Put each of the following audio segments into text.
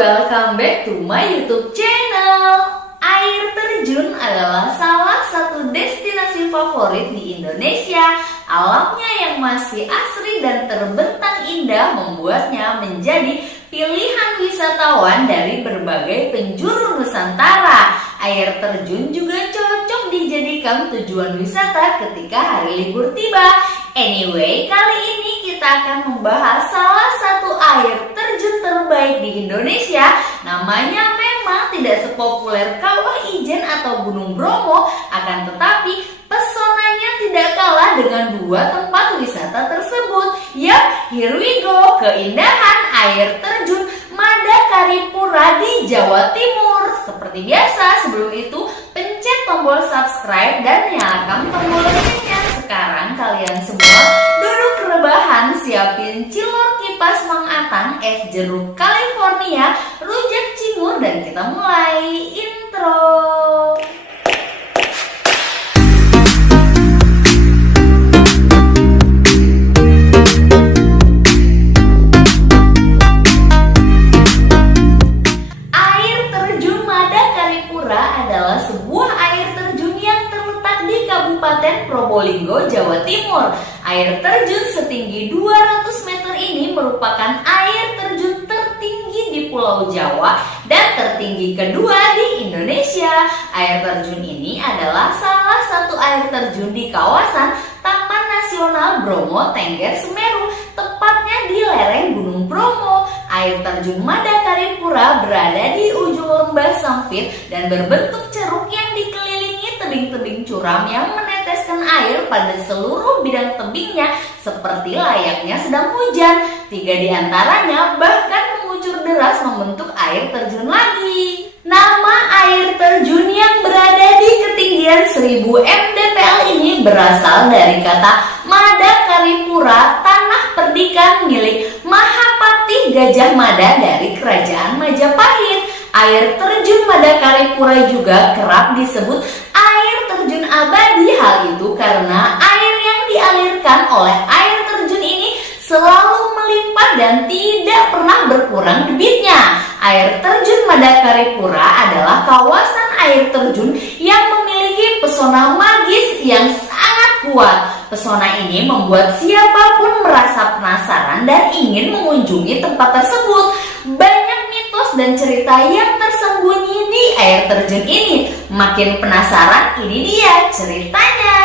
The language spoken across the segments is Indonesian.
welcome back to my YouTube channel. Air terjun adalah salah satu destinasi favorit di Indonesia. Alamnya yang masih asri dan terbentang indah membuatnya menjadi pilihan wisatawan dari berbagai penjuru Nusantara. Air terjun juga cocok dijadikan tujuan wisata ketika hari libur tiba. Anyway, kali ini kita akan membahas salah satu air terjun terbaik di Indonesia. Namanya memang tidak sepopuler Kawah Ijen atau Gunung Bromo, akan tetapi pesonanya tidak kalah dengan dua tempat wisata tersebut. Yap, here we go, keindahan air terjun Madakaripura di Jawa Timur. Seperti biasa, sebelum itu pencet tombol subscribe dan nyalakan tombol loncengnya. Sekarang kalian semua duduk rebahan, siapin cilor kipas Mang Atang, es jeruk California, rujak cingur, dan kita mulai intro. Kabupaten Probolinggo, Jawa Timur. Air terjun setinggi 200 meter ini merupakan air terjun tertinggi di Pulau Jawa dan tertinggi kedua di Indonesia. Air terjun ini adalah salah satu air terjun di kawasan Taman Nasional Bromo Tengger Semeru, tepatnya di lereng Gunung Bromo. Air terjun Madakaripura berada di ujung lembah sempit dan berbentuk ceruk yang dikelilingi tebing-tebing curam yang meneteskan air pada seluruh bidang tebingnya seperti layaknya sedang hujan. 3 di antaranya bahkan mengucur deras membentuk air terjun lagi. Nama air terjun yang berada di ketinggian 1000 mdpl ini berasal dari kata Madakaripura, tanah perdikan milik Mahapati Gajah Mada dari Kerajaan Majapahit. Air terjun Madakaripura juga kerap disebut air terjun abadi. Hal itu karena air yang dialirkan oleh air terjun ini selalu melimpah dan tidak pernah berkurang debitnya. Air terjun Madakaripura adalah kawasan air terjun yang memiliki pesona magis yang sangat kuat. Pesona ini membuat siapapun merasa penasaran dan ingin mengunjungi tempat tersebut. Banyak mitos dan cerita yang tersembunyi di air terjun ini. Makin penasaran, ini dia ceritanya.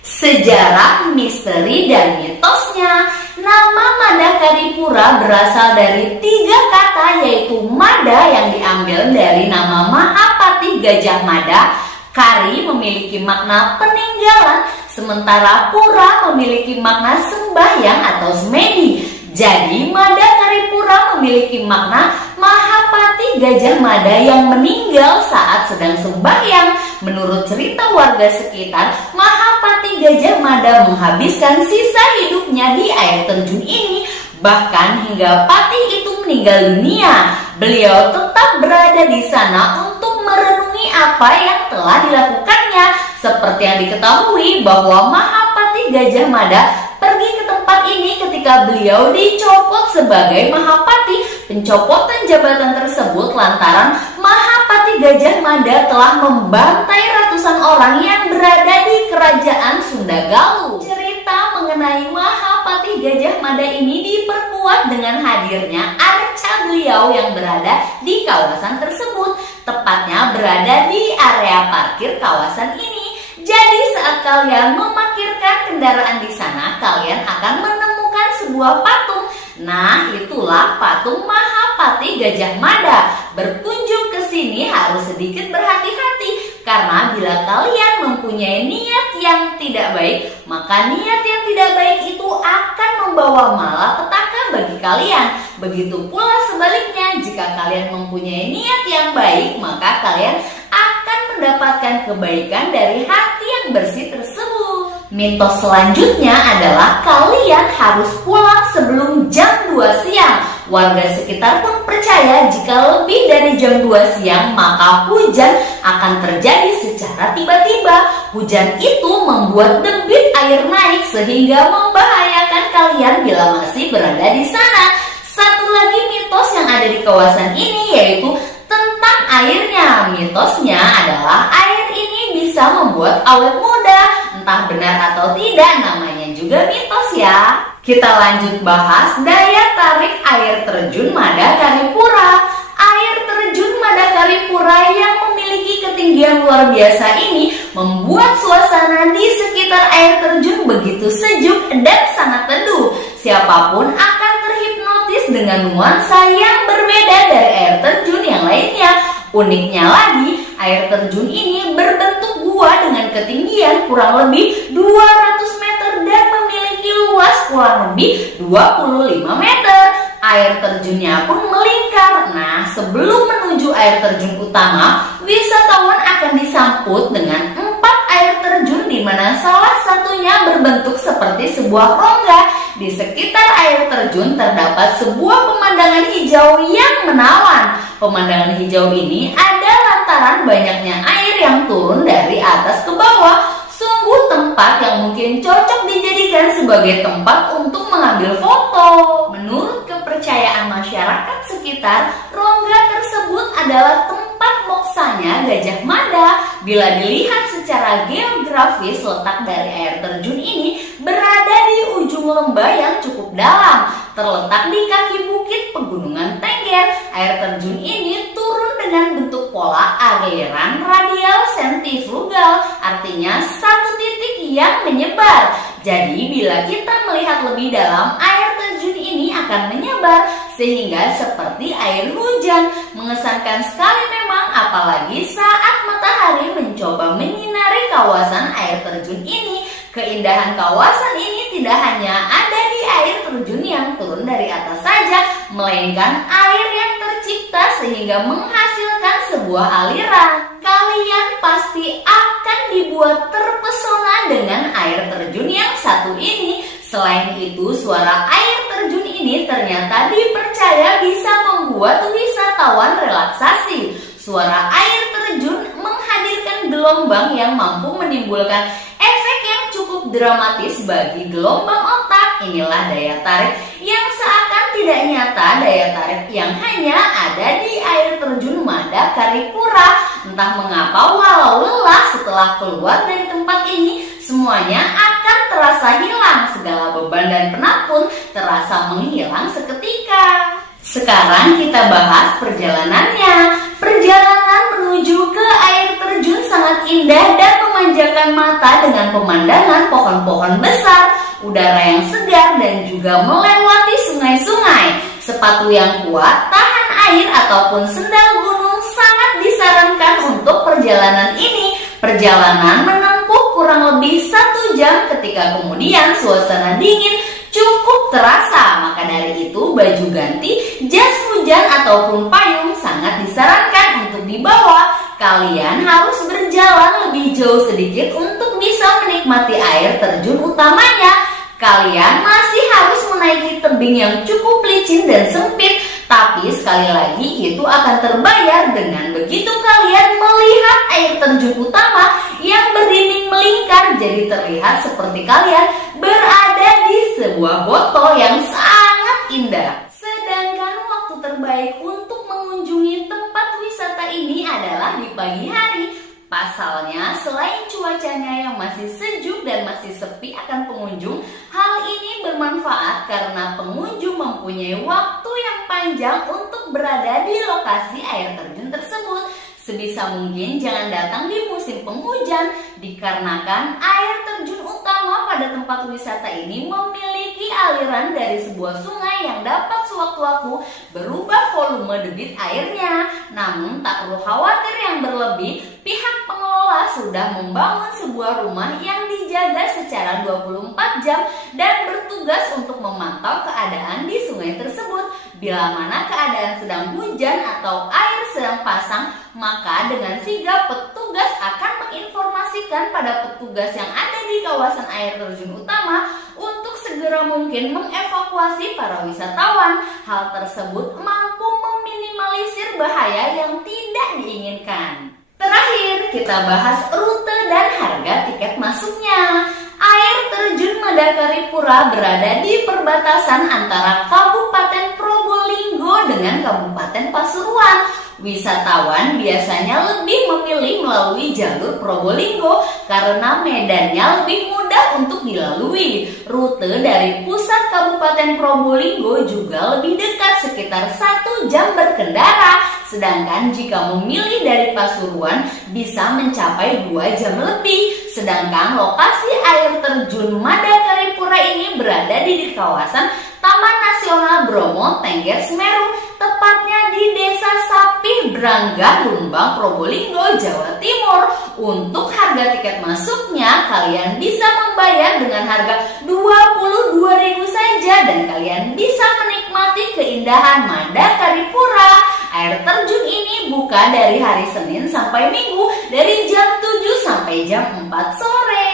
Sejarah, misteri, dan mitosnya. Nama Madakaripura berasal dari 3 kata, yaitu Mada yang diambil dari nama Mahapati Gajah Mada. Kari memiliki makna peninggalan, sementara pura memiliki makna sembahyang atau semedi. Jadi Madakaripura memiliki makna Mahapati Gajah Mada yang meninggal saat sedang sembahyang. Menurut cerita warga sekitar, Mahapati Gajah Mada menghabiskan sisa hidupnya di air terjun ini. Bahkan hingga patih itu meninggal dunia, beliau tetap berada di sana untuk merenungi apa yang telah dilakukannya. Seperti yang diketahui bahwa Mahapati Gajah Mada pergi ke tempat ini ketika beliau dicopot sebagai Mahapati. Pencopotan jabatan tersebut lantaran Mahapati Gajah Mada telah membantai ratusan orang yang berada di kerajaan Sunda Galuh. Cerita mengenai Mahapati Gajah Mada ini diperkuat dengan hadirnya arca beliau yang berada di kawasan tersebut, tepatnya berada di area parkir kawasan ini. Jadi saat kalian memarkirkan kendaraan di sana, kalian akan menemukan sebuah patung. Nah, itulah patung Mahapati Gajah Mada. Berkunjung ke sini harus sedikit berhati-hati, karena bila kalian mempunyai niat yang tidak baik, maka niat yang tidak baik itu akan membawa malapetaka bagi kalian. Begitu pula sebaliknya, jika kalian mempunyai niat yang baik, maka kalian akan mendapatkan kebaikan dari hati yang bersih tersebut. Mitos selanjutnya adalah kalian harus pulang sebelum jam 2 siang. Warga sekitar pun percaya jika lebih dari jam 2 siang maka hujan akan terjadi secara tiba-tiba. Hujan itu membuat debit air naik sehingga membahayakan kalian bila masih berada di sana. Satu lagi mitos yang ada ada di kawasan ini, yaitu tentang airnya. Mitosnya adalah air ini bisa membuat awet muda. Entah benar atau tidak, namanya juga mitos ya. Kita lanjut bahas daya tarik air terjun Madakaripura. Air terjun Madakaripura yang memiliki ketinggian luar biasa ini membuat suasana di sekitar air terjun begitu sejuk dan sangat teduh. Siapapun akan terhipnotis dengan nuansa yang berbeda dari air terjun yang lainnya. Uniknya lagi, air terjun ini berbentuk gua dengan ketinggian kurang lebih 200 meter dan memiliki luas kurang lebih 25 meter. Air terjunnya pun melingkar. Nah, sebelum menuju air terjun utama, wisatawan akan disambut dengan 4 air terjun di mana salah satunya berbentuk seperti sebuah rongga. Di sekitar air terjun terdapat sebuah pemandangan hijau yang menawan. Pemandangan hijau ini ada lantaran banyaknya air yang turun dari atas ke bawah. Sungguh tempat yang mungkin cocok dijadikan sebagai tempat untuk mengambil foto. Menurut kepercayaan masyarakat sekitar, rongga tersebut adalah tempat moksanya Gajah Mada. Bila dilihat secara geografis, letak dari air terjun ini berada di ujung lembah yang cukup dalam, terletak di kaki bukit Pegunungan Tengger. Air terjun ini turun dengan bentuk pola aliran radial sentrifugal, artinya satu titik yang menyebar. Jadi bila kita melihat lebih dalam, air terjun ini akan menyebar sehingga seperti air hujan. Mengesankan sekali memang, apalagi saat matahari mencoba menyinari kawasan air terjun ini. Keindahan kawasan ini tidak hanya ada di air terjun yang turun dari atas saja, melainkan air yang tercipta sehingga menghasilkan sebuah aliran. Kalian pasti akan dibuat terpesona dengan air terjun yang satu ini. Selain itu, suara air terjun ini ternyata dipercaya bisa membuat wisatawan relaksasi. Suara air terjun menghadirkan gelombang yang mampu menimbulkan efek yang cukup dramatis bagi gelombang otak. Inilah daya tarik yang seakan tidak nyata, daya tarik yang hanya ada di air terjun Madakaripura. Entah mengapa, walau lelah setelah keluar dari tempat ini, semuanya akan terasa hilang. Segala beban dan penat pun terasa menghilang seketika. Sekarang kita bahas perjalanannya. Perjalanan menuju ke air terjun sangat indah dan memanjakan mata dengan pemandangan pohon-pohon besar, udara yang segar, dan juga melewati sungai-sungai. Sepatu yang kuat, tahan air, ataupun sendal gunung sangat disarankan untuk perjalanan ini. Perjalanan menempuh kurang lebih 1 jam, ketika kemudian suasana dingin cukup terasa. Maka dari itu, baju ganti, jas hujan, ataupun payung sangat disarankan untuk dibawa. Kalian harus berjalan lebih jauh sedikit untuk bisa menikmati air terjun utamanya. Kalian masih harus menaiki tebing yang cukup licin dan sempit, tapi sekali lagi itu akan terbayar dengan begitu kalian melihat air terjun utama yang berdinding melingkar. Jadi terlihat seperti kalian berada di sebuah botol yang sangat indah. Sedangkan waktu terbaik untuk mengunjungi tempat wisata ini adalah di pagi hari. Pasalnya, selain cuacanya yang masih sejuk dan masih sepi akan pengunjung, hal ini bermanfaat karena pengunjung mempunyai waktu yang panjang untuk berada di lokasi air terjun tersebut. Sebisa mungkin jangan datang di musim penghujan, dikarenakan air terjun utama pada tempat wisata ini memiliki aliran dari sebuah sungai yang dapat sewaktu-waktu berubah volume debit airnya. Namun tak perlu khawatir yang berlebih, pihak pengelola sudah membangun sebuah rumah yang dijaga secara 24 jam dan bertugas untuk memantau keadaan di sungai tersebut. Bila mana keadaan sedang hujan atau air sedang pasang, maka dengan sigap petugas akan menginformasikan pada petugas yang ada di kawasan air terjun utama untuk segera mungkin mengevakuasi para wisatawan. Hal tersebut mampu meminimalisir bahaya yang tidak diinginkan. Terakhir, kita bahas rute dan harga tiket masuknya. Air terjun Madakaripura berada di perbatasan antara Kabupaten Probolinggo dengan dengan Kabupaten Pasuruan. Wisatawan biasanya lebih memilih melalui jalur Probolinggo karena medannya lebih mudah untuk dilalui. Rute dari pusat Kabupaten Probolinggo juga lebih dekat, sekitar 1 jam berkendara. Sedangkan jika memilih dari Pasuruan bisa mencapai 2 jam lebih. Sedangkan lokasi air terjun Madakaripura ini berada di kawasan Taman Nasional Bromo Tengger Semeru, tepatnya di Desa Sapih Branggah, Lumbang, Probolinggo, Jawa Timur. Untuk harga tiket masuknya, kalian bisa membayar dengan harga Rp22.000 saja dan kalian bisa menikmati keindahan Madakaripura. Air terjun ini buka dari hari Senin sampai Minggu dari jam 7 sampai jam 4 sore.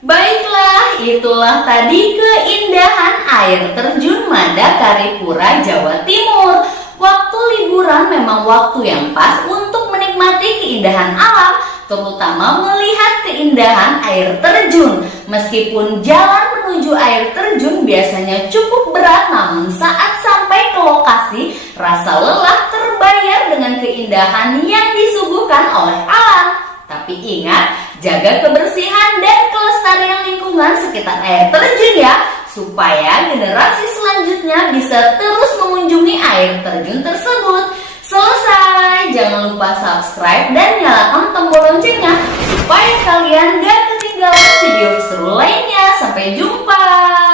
Baiklah, itulah tadi keindahan air terjun Madakaripura, Jawa Timur. Waktu liburan memang waktu yang pas untuk menikmati keindahan alam, terutama melihat keindahan air terjun. Meskipun jalan menuju air terjun biasanya cukup berat, namun saat sampai ke lokasi, rasa lelah terbayar dengan keindahan yang disuguhkan oleh alam. Tapi ingat, jaga kebersihan dan kelestarian lingkungan sekitar air terjun ya, supaya generasi selanjutnya bisa terus mengunjungi air terjun tersebut. Selesai, jangan lupa subscribe dan nyalakan tombol loncengnya supaya kalian gak ketinggalan video seru lainnya. Sampai jumpa.